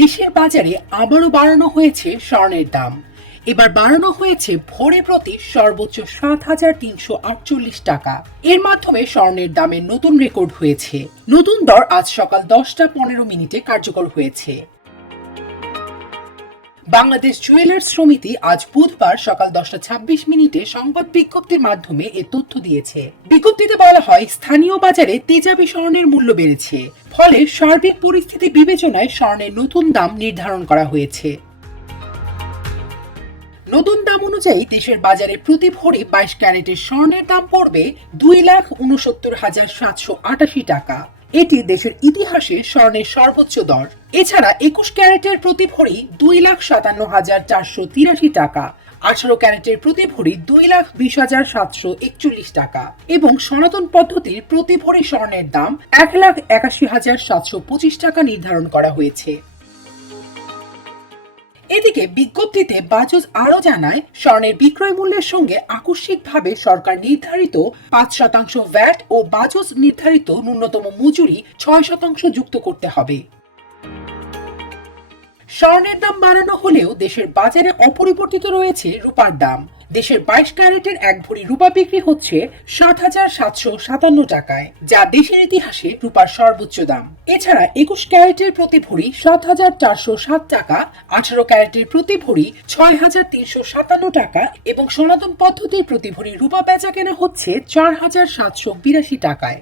দেশের বাজারে আবারও বাড়ানো হয়েছে স্বর্ণের দাম। এবার বাড়ানো হয়েছে ভরি প্রতি সর্বোচ্চ ৭,৩৪৮ টাকা। এর মাধ্যমে স্বর্ণের দামের নতুন রেকর্ড হয়েছে। নতুন দর আজ সকাল 10টা 15 মিনিটে কার্যকর হয়েছে। বাংলাদেশ জুয়েলার্স সমিতি আজ বুধবার সকাল 10টা 26 মিনিটে সংবাদ বিজ্ঞপ্তির মাধ্যমে এ তথ্য দিয়েছে। বিজ্ঞপ্তিতে বলা হয়, স্থানীয় বাজারে তেজাবি স্বর্ণের মূল্য বেড়েছে, ফলে সার্বিক পরিস্থিতি বিবেচনায় স্বর্ণের নতুন দাম নির্ধারণ করা হয়েছে। নতুন দাম অনুযায়ী দেশের বাজারে প্রতি ভরি 22 ক্যারেটের স্বর্ণের দাম পড়বে 2,69,788 টাকা। এটি দেশের ইতিহাসে স্বর্ণের সর্বোচ্চ দর। এছাড়া 21 ক্যারেটের প্রতি ভরি 2,57,483 টাকা, 18 ক্যারেটের প্রতি ভরি 2,20,741 টাকা এবং সনাতন পদ্ধতির প্রতি ভরি স্বর্ণের দাম 1,81,725 টাকা নির্ধারণ করা হয়েছে। এদিকে বিজ্ঞপ্তিতে বাজুস আরো জানায়, স্বর্ণের বিক্রয় মূল্যের সঙ্গে আকস্মিকভাবে সরকার নির্ধারিত 5% ভ্যাট ও বাজুস নির্ধারিত ন্যূনতম মজুরি 6% যুক্ত করতে হবে। স্বর্ণের দাম বাড়ানো হলেও দেশের বাজারে অপরিবর্তিত রয়েছে রূপার দাম। দেশের 22 ক্যারেটের এক ভরি রূপা বিক্রি হচ্ছে 7,757 টাকায়, যা দেশের ইতিহাসে রূপার সর্বোচ্চ দাম। এছাড়া 21 ক্যারেটের প্রতি ভরি 7,407 টাকা, 18 ক্যারেটের প্রতি ভরি 6,357 টাকা এবং সনাতন পদ্ধতির প্রতি ভরি রূপা বেচা কেনা হচ্ছে 4,782 টাকায়।